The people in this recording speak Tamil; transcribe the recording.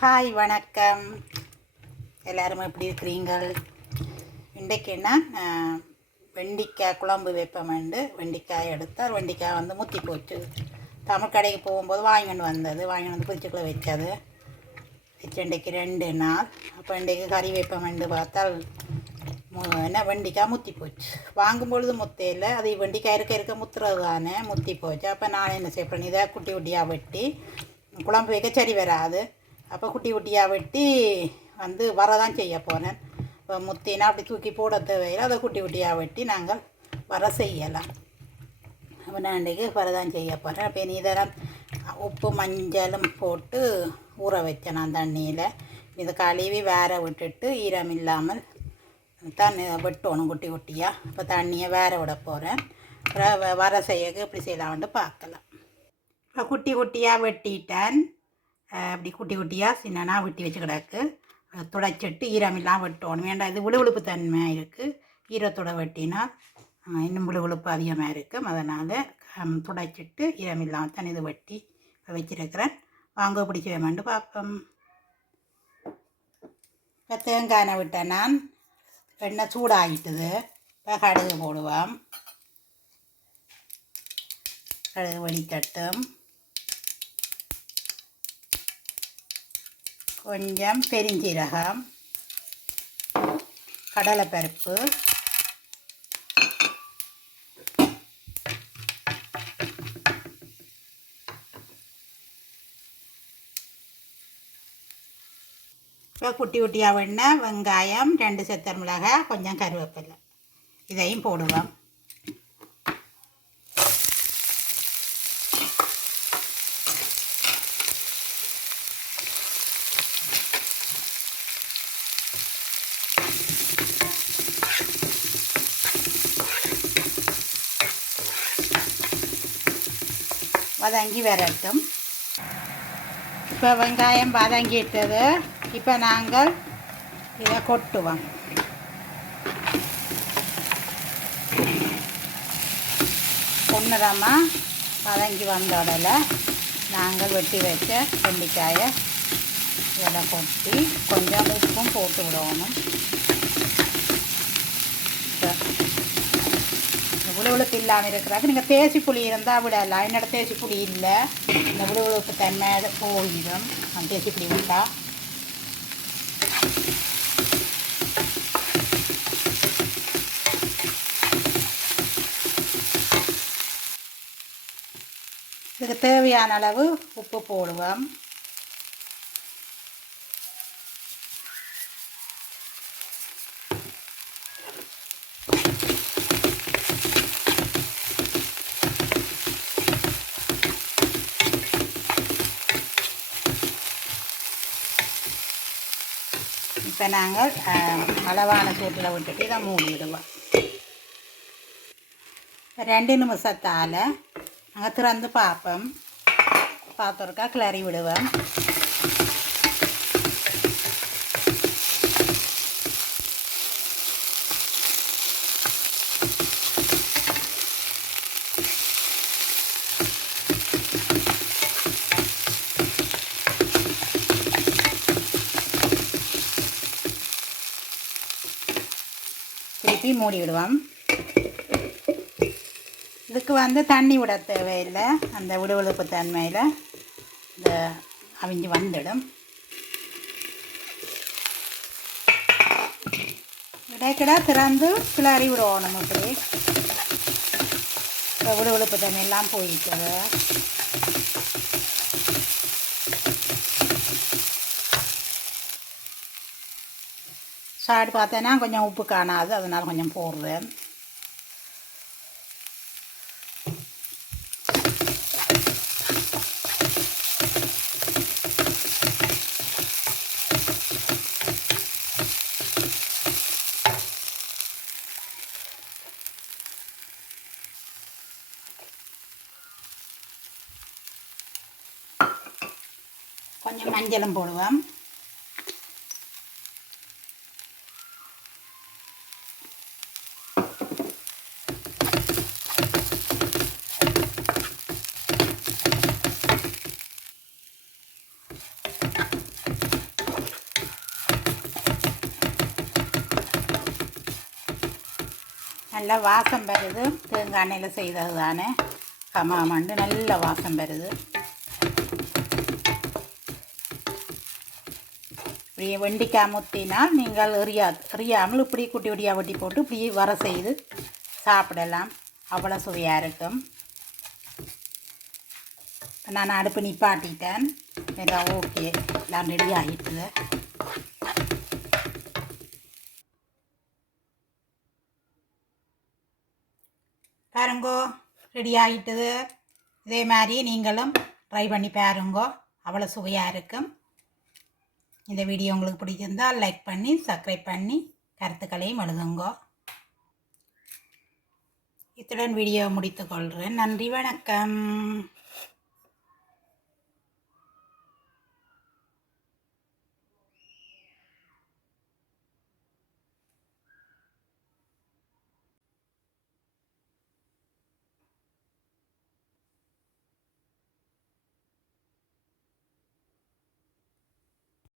ஹாய் வணக்கம். எல்லோரும் எப்படி இருக்கிறீங்கள்? இன்றைக்கு என்ன? குழம்பு வெண்டைக்காய் குழம்பு வெண்டிக்காய் எடுத்தால் வெண்டிக்காய் வந்து முத்தி போச்சு. தமிழ் கடைக்கு போகும்போது வாங்கிட்டு வந்தது. வாங்கிட்டு வந்து பிரிச்சுக்குள்ளே வச்சது. வச்சு இன்றைக்கு ரெண்டு நாள். அப்போ இன்றைக்கு கறி வைப்போமெண்டு பார்த்தால் என்ன வெண்டிக்காய் முத்தி போச்சு. வாங்கும் பொழுது முத்தையில் அது வெண்டிக்காய் இருக்க இருக்க முத்துறது தானே முத்தி போச்சு. அப்போ நான் என்ன செய்ய பண்ணி இதை குட்டி குட்டியாக வெட்டி குழம்பு வைக்க சரி வராது. அப்போ குட்டி குட்டியாக வெட்டி வந்து வரதான் செய்ய போனேன். இப்போ முத்தினா அப்படி தூக்கி போட தேவையில்லை. அதை குட்டி குட்டியாக வெட்டி நாங்கள் வர செய்யலாம். அப்போ நான் இன்றைக்கு வரதான் செய்ய போகிறேன் அப்போ நீ இதெல்லாம் உப்பு மஞ்சளும் போட்டு ஊற வச்சேன் நான் தண்ணியில் இதை கழுவி வேற விட்டுட்டு ஈரம் இல்லாமல் தண்ணி வெட்டணும் குட்டி குட்டியாக இப்போ தண்ணியை வேற விட போகிறேன் வர செய்யக்கு எப்படி செய்யலாம்னு பார்க்கலாம். இப்போ குட்டி குட்டியாக வெட்டிட்டேன். அப்படி குட்டி குட்டியாக சின்னனா வெட்டி வச்சு கிடக்கு. துடைச்சிட்டு ஈரமெல்லாம் வெட்டணும். வேண்டாம் இது விழுவிழுப்பு தன்மை இருக்குது ஈரத்தோட வெட்டினா இன்னும் விழுவிழுப்பு அதிகமாக இருக்கும் அதனால் துடைச்சிட்டு ஈரமில்லாமல் தான் இது வெட்டி வச்சிருக்கிறேன். வாங்க பிடிச்சி வேண்டு பார்ப்போம் இப்போ தேங்காய் விட்டேன் நான். எண்ணெய் சூடாகிட்டுது இப்போ கடுகு போடுவோம். கடுகு வெடிக்கட்டும். கொஞ்சம் பெருஞ்சீரகம் கடலைப்பருப்பு குட்டி குட்டியாக வெண்ணெய் வெங்காயம் ரெண்டு செத்தர் மிளகாய் கொஞ்சம் கருவேப்பிலை. இதையும் போடுவோம். வதங்கி வரட்டும். இப்போ வெங்காயம் வதங்கிட்டது இப்போ நாங்கள் இதை கொட்டுவோம். பொன்னிறமாக வதங்கி வந்தோடல நாங்கள் வெட்டி வச்ச வெண்டைக்காயை இதெல்லாம் கொட்டி கொஞ்சம் உப்பும் போட்டு விடணும். விழுவிழுப்பு இல்லாமல் இருக்கிறாங்க. நீங்கள் தேசி புளி இருந்தால் விடலாம். என்னோட தேசி புளி இல்லை. இந்த விழுவிழுப்பு தன்மை போயிடும். அந்த தேசி புளி விட்டா இதுக்கு தேவையான அளவு உப்பு போடுவோம். இப்போ நாங்கள் அளவான சூட்டில் விட்டுட்டு இதை மூடி விடுவோம் ரெண்டு நிமிஷத்தால் நாங்கள் திறந்து பார்ப்போம். பார்த்துருக்கா கிளறி விடுவோம். திருப்பி மூடி விடுவோம் இதுக்கு வந்து தண்ணி விட தேவையில்லை. அந்த விடுவிழுப்பு தன்மையில் இந்த அவிஞ்சு வந்துடும். இடைக்கிட திறந்து கிளறி விடணும் இப்படி. இப்போ விடுவிழுப்பு தண்ணி எல்லாம் போயிட்டது சாடு பார்த்தேன்னா கொஞ்சம் உப்பு காணாது அதனால் கொஞ்சம் போடுறேன் கொஞ்சம் மஞ்சளும் போடுவோம். நல்ல வாசம் வருது தேங்காய் எண்ணெயில் செய்தது தானே. கமாமண்டு நல்ல வாசம் வருது இப்படியே வெண்டிக்காய் முத்தினால் நீங்கள் எறியா எறியாமல் இப்படி குட்டி குட்டியாக வெட்டி போட்டு இப்படி வர செய்து சாப்பிடலாம். அவ்வளோ சுவையாக இருக்கும். நான் அடுப்பு நிப்பாட்டிட்டேன். எல்லாம் ஓகே எல்லாம் ரெடி ஆகிட்டுது. பாருங்கோ. ரெடி ஆகிட்டுது இதே மாதிரி நீங்களும் ட்ரை பண்ணி பாருங்கோ. அவ்வளோ சுவையாக இருக்கும். இந்த வீடியோ உங்களுக்கு பிடிச்சிருந்தால் லைக் பண்ணி சப்ஸ்கிரைப் பண்ணி கருத்துக்களையும் எழுதுங்கோ. இத்துடன் வீடியோ முடித்துக்கொள்கிறேன் நன்றி வணக்கம்.